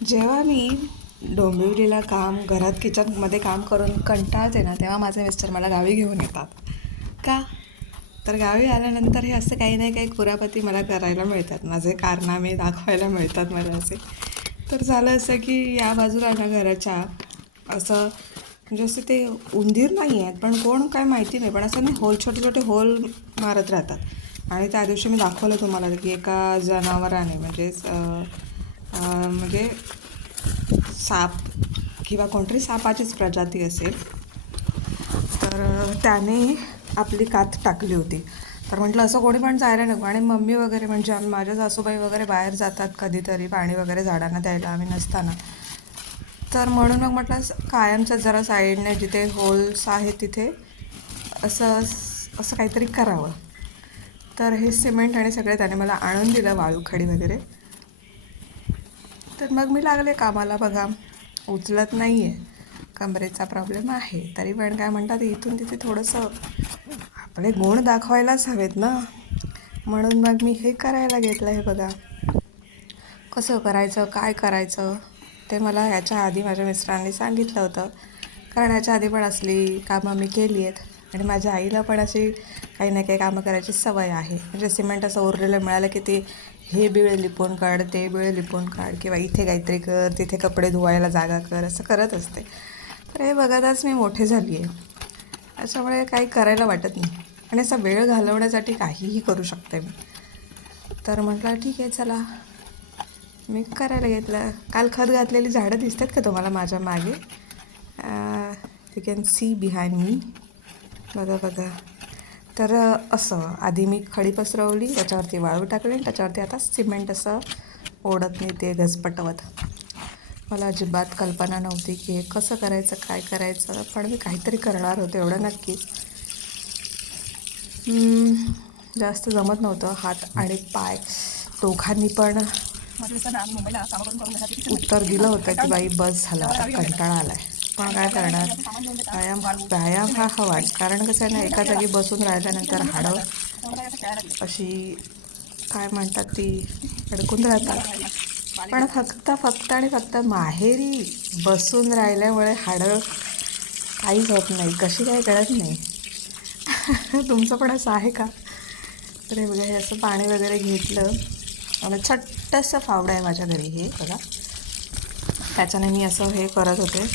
जेव्हा मी डोंबिवलीला घरात किचनमध्ये काम करून कंटाळते ना, तेव्हा माझे मिस्टर मला गावी घेऊन येतात. का? तर गावी आल्यानंतर हे असं काही नाही काही कुरापती मला करायला मिळतात, माझे कारनामे दाखवायला मिळतात मला असे. तर झालं असं की या बाजूला ना घराच्या असं म्हणजे असे ते उंदीर नाही आहेत, पण कोण काय माहिती नाही, पण असं नाही होल छोटे छोटे होल मारत राहतात. आणि त्या दिवशी मी दाखवलं तुम्हाला की एका जनावराने म्हणजे साप किंवा कोणतरी सापाचीच प्रजाती असेल, तर त्याने आपली कात टाकली होती. तर म्हटलं असं कोणी पण जायला नको. आणि मम्मी वगैरे म्हणजे माझ्या सासूबाई वगैरे बाहेर जातात कधीतरी पाणी वगैरे झाडांना द्यायला आम्ही नसताना. तर म्हणून मग म्हटलं कायमचं जरा साईडने जिथे होल्स आहे तिथे असं असं काहीतरी करावं. तर हे सिमेंट आणि सगळे त्याने मला आणून दिलं, वाळूखडी वगैरे. तर मग मी लागले कामाला. बघा, उचलत नाही आहे, कमरेचा प्रॉब्लेम आहे, तरी पण काय म्हणतात इथून तिथे थोडंसं आपले गुण दाखवायलाच हवेत ना. म्हणून मग मी हे करायला घेतलं. हे बघा कसं करायचं, काय करायचं ते मला ह्याच्या आधी माझ्या मिस्टरांनी सांगितलं होतं. कारण ह्याच्या आधी पण असली कामं मी केली आहेत आणि माझ्या आईला पण अशी काही ना काही कामं करायची सवय आहे. म्हणजे सिमेंट असं उरलेलं मिळालं की ते हे बिळ लिपून काढ, ते बिळ लिपून काढ, किंवा इथे काहीतरी कर, तिथे कपडे धुवायला जागा कर, असं करत असते. तर हे बघतच मी मोठे झाली आहे, त्याच्यामुळे काही करायला वाटत नाही आणि असा वेळ घालवण्यासाठी काहीही करू शकते मी. तर म्हटलं ठीक आहे, चला मी करायला घेतलं. काल खत घातलेली झाडं दिसतात का तुम्हाला माझ्या मागे? You can see behind me. बघा बघा. तर असं आधी मी खडी पसरवली, त्याच्यावरती वाळू टाकली आणि त्याच्यावरती आता सिमेंट असं ओढत नाही ते घसपटवत. मला अजिबात कल्पना नव्हती की हे कसं करायचं, काय करायचं, पण मी काहीतरी करणार होते एवढं नक्कीच. जास्त जमत नव्हतं, हात आणि पाय दोघांनी पण उत्तर दिलं होतं की बाई बस झालं, आता कंटाळा आला आहे. पण काय करणार, व्यायाम हा हवाच. कारण कसं आहे ना, एका जागी बसून राहिल्यानंतर हाडं अशी काय म्हणतात ती अडकून राहतात. पण फक्त माहेरी बसून राहिल्यामुळे हाडं काहीच होत नाही, कशी काय कळत नाही. तुमचं पण असं आहे का? तर हे बघा, हे असं पाणी वगैरे घेतलं आणि छोटंसं फावडं आहे माझ्या घरी, हे बघा, त्याच्याने मी असं हे करत होते.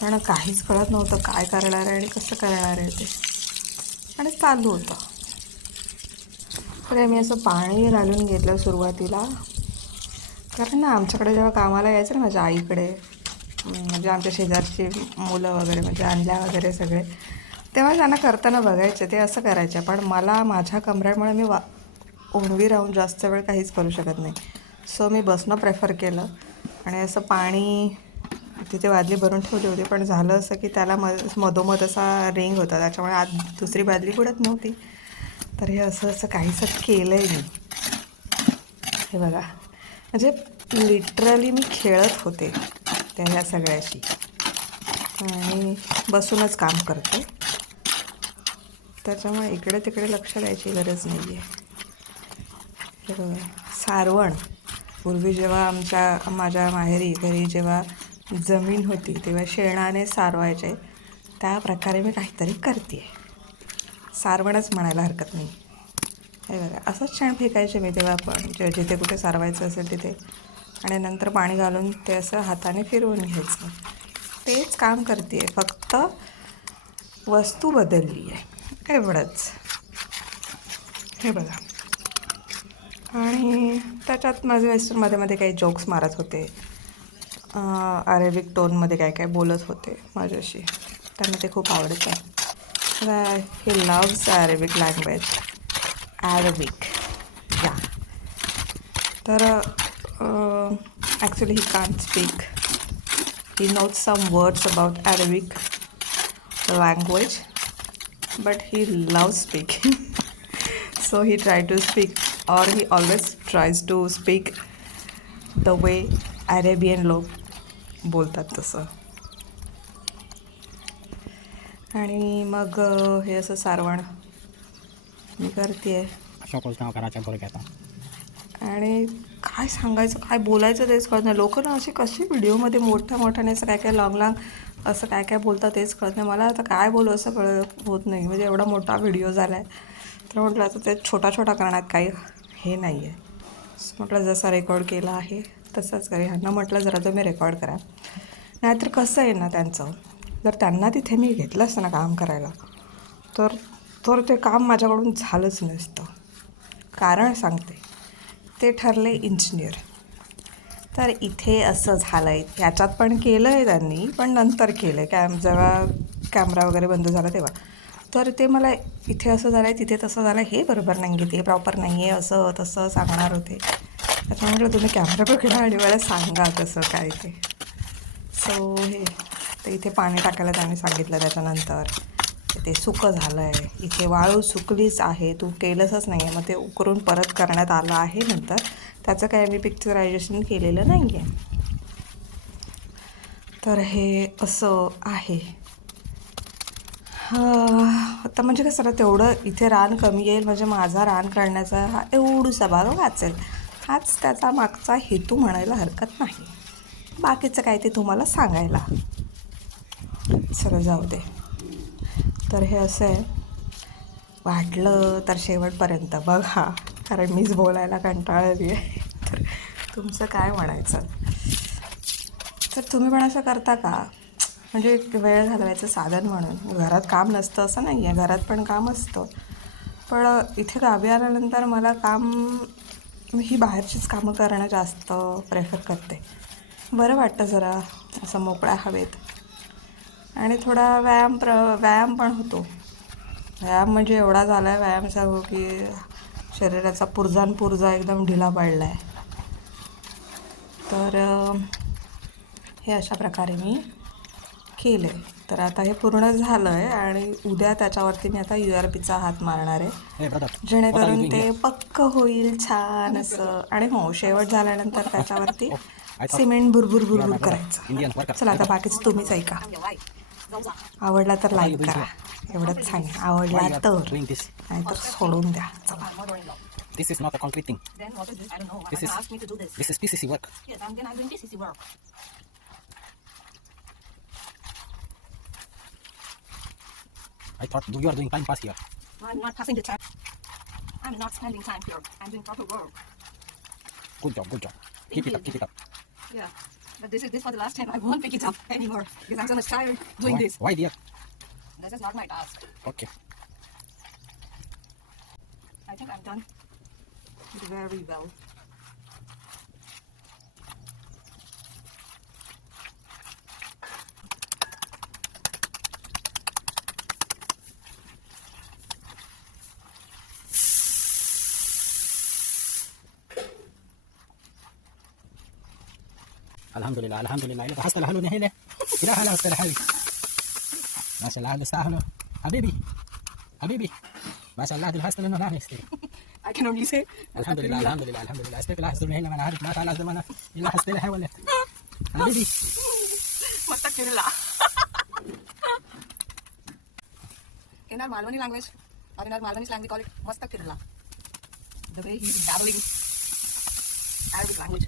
पण काहीच कळत नव्हतं काय करणार आहे आणि कसं करणार आहे ते, आणि चालू होतं. तर मी असं पाणी घालून घेतलं सुरुवातीला. कारण ना आमच्याकडे जेव्हा कामाला यायचं ना माझ्या आईकडे, म्हणजे आमच्या शेजारची मुलं वगैरे म्हणजे आणल्या वगैरे सगळे, तेव्हा त्यांना करताना बघायचे, ते असं करायचे. पण मला माझ्या कमरेमुळे मी उभी राहून जास्त वेळ काहीच करू शकत नाही. सो मी बसणं प्रेफर केलं आणि असं पाणी तिथे बादली भरून ठेवली होती. पण झालं असं की त्याला मधोमध असा रिंग होता, त्याच्यामुळे आत दुसरी बादली बुडत नव्हती. तर हे असं असं काहीसं केलं आहे मी. हे बघा, म्हणजे लिटरली मी खेळत होते त्या ह्या सगळ्याशी आणि बसूनच काम करते, त्याच्यामुळे इकडे तिकडे लक्ष द्यायची गरज नाही आहे. हे बघा, सारवण. पूर्वी जेव्हा माझ्या माहेरी घरी जेव्हा जमीन होती तेव्हा शेणाने सारवायचे, त्या प्रकारे मी काहीतरी करते आहे. सारवणच म्हणायला हरकत नाही. हे बघा, असंच शेण फेकायचे मी तेव्हा पण, जिथे कुठे सारवायचं असेल तिथे, आणि नंतर पाणी घालून ते असं हाताने फिरवून घ्यायचं. तेच काम करते आहे, फक्त वस्तू बदलली आहे एवढंच. हे बघा, आणि त्याच्यात माझे मिस्टर मध्ये मध्ये काही जोक्स मारत होते, अरेबिक टोनमध्ये काय काय बोलत होते माझ्याशी. त्यांना ते खूप आवडतं. He loves Arabic language. Arabic, yeah. तर actually he can't speak. He knows some words about Arabic language, but he loves speaking. So he tried to speak, or he always tries to speak the way Arabian लोक बोलतात तसं. आणि मग हे असं सारवण मी करते आहे. अशा योजना करायच्या बरोबर. आणि काय सांगायचं काय बोलायचं तेच कळत नाही. लोक ना अशी कशी व्हिडिओमध्ये मोठ्या मोठ्याने असं काय काय लॉंग लॉंग असं काय काय बोलतात तेच कळत नाही मला. आता काय बोलू असं कळत होत नाही. म्हणजे एवढा मोठा व्हिडिओ झाला आहे तर म्हटलं आता ते छोटा छोटा करण्यात काही हे नाही आहे. म्हटलं जसा रेकॉर्ड केला आहे तसंच करा. ह्यांना म्हटलं जरा तुम्ही रेकॉर्ड करा. नाहीतर कसं आहे ना त्यांचं, जर त्यांना तिथे मी घेतलं असतं ना काम करायला तर तर ते काम माझ्याकडून झालंच नसतं. कारण सांगते, ते ठरले इंजिनियर. तर इथे असं झालं आहे. ह्याच्यात पण केलं आहे त्यांनी, पण नंतर केलं आहे जेव्हा कॅमेरा वगैरे बंद झाला तेव्हा. तर ते मला इथे असं झालं आहे तिथे तसं झालं आहे, हे बरोबर नाही आहे, ते प्रॉपर नाही आहे, असं तसं सांगणार होते. त्याच्यामुळे म्हटलं तुम्ही कॅमेरा पकडा आणि मला सांगा कसं काय ते. सो हे तर इथे पाणी टाकायला त्यांनी सांगितलं. त्याच्यानंतर ते सुकं झालं आहे. इथे वाळू सुकलीच आहे, तू केलंच नाही आहे. मग ते उकरून परत करण्यात आलं आहे नंतर. त्याचं काय मी पिक्चरायझेशन केलेलं नाही आहे. तर हे असं आहे. आता म्हणजे कसं ना तेवढं इथे रान कमी येईल म्हणजे माझा रान करण्याचा हा एवढूसा भाग वाचेल. हाच त्याचा मागचा हेतू म्हणायला हरकत नाही. बाकीचं काय ते तुम्हाला सांगायला. चला जाऊ दे. तर हे असं आहे, वाटलं तर शेवटपर्यंत बघा कारण मीच बोलायला कंटाळली आहे. तर तुमचं काय म्हणायचं. तर तुम्ही पण असं करता का, म्हणजे वेळ घालवायचं साधन म्हणून. घरात काम नसतं असं नाही आहे, घरात पण काम असतं. पण इथे गावी आल्यानंतर मला ही बाहेरचीच कामं करणं जास्त प्रेफर करते. बरं वाटतं जरा असं मोकळ्या हवेत. आणि थोडा व्यायाम पण होतो. व्यायाम म्हणजे एवढा झाला आहे व्यायाम सांगू की शरीराचा पुरजा एकदम ढिला पडला आहे. तर हे अशा प्रकारे मी केलं आहे. तर आता हे पूर्ण झालं आहे आणि उद्या त्याच्यावरती मी आता URPचा हात मारणार आहे, जेणेकरून ते पक्क होईल छान असं. आणि हो, शेवट झाल्यानंतर त्याच्यावरती सिमेंट भुरभुर करायचं. चला आता बाकीचं तुम्हीच ऐका. आवडला तर लाईक करा, एवढंच सांग. आवडला तर, नाहीतर सोडून द्या. चला. This is not a concrete thing. Then what is this? I don't know. This I'm is gonna ask me to do this. this is PCC work. Yes, then I'm doing PCC work. I thought you are doing time pass here. I'm not passing the time. I'm not spending time here. I'm doing proper work. Good job, good job. Keep it up, keep it up. Yeah. But this for the last time. I won't pick it up anymore because I'm so much tired doing this. Why, dear? This is not my task. Okay. I think I've done it very well. Alhamdulillah, alhamdulillah. Ila hasta lahalo ni hile. Ila hala hasta lahali. Masyaallah hasta habibi. Habibi. Masyaallah dil hasta lana nahis. I can only say Alhamdulillah, alhamdulillah, alhamdulillah. Astagfirullah hasta ni hile man arif ma ta'ala zamana. Ila hasta laha wala. Habibi. Mastakirullah. In our Malwani language, or in our Malwani slang, we call it Mastakirullah. The way he's babbling Arabic language.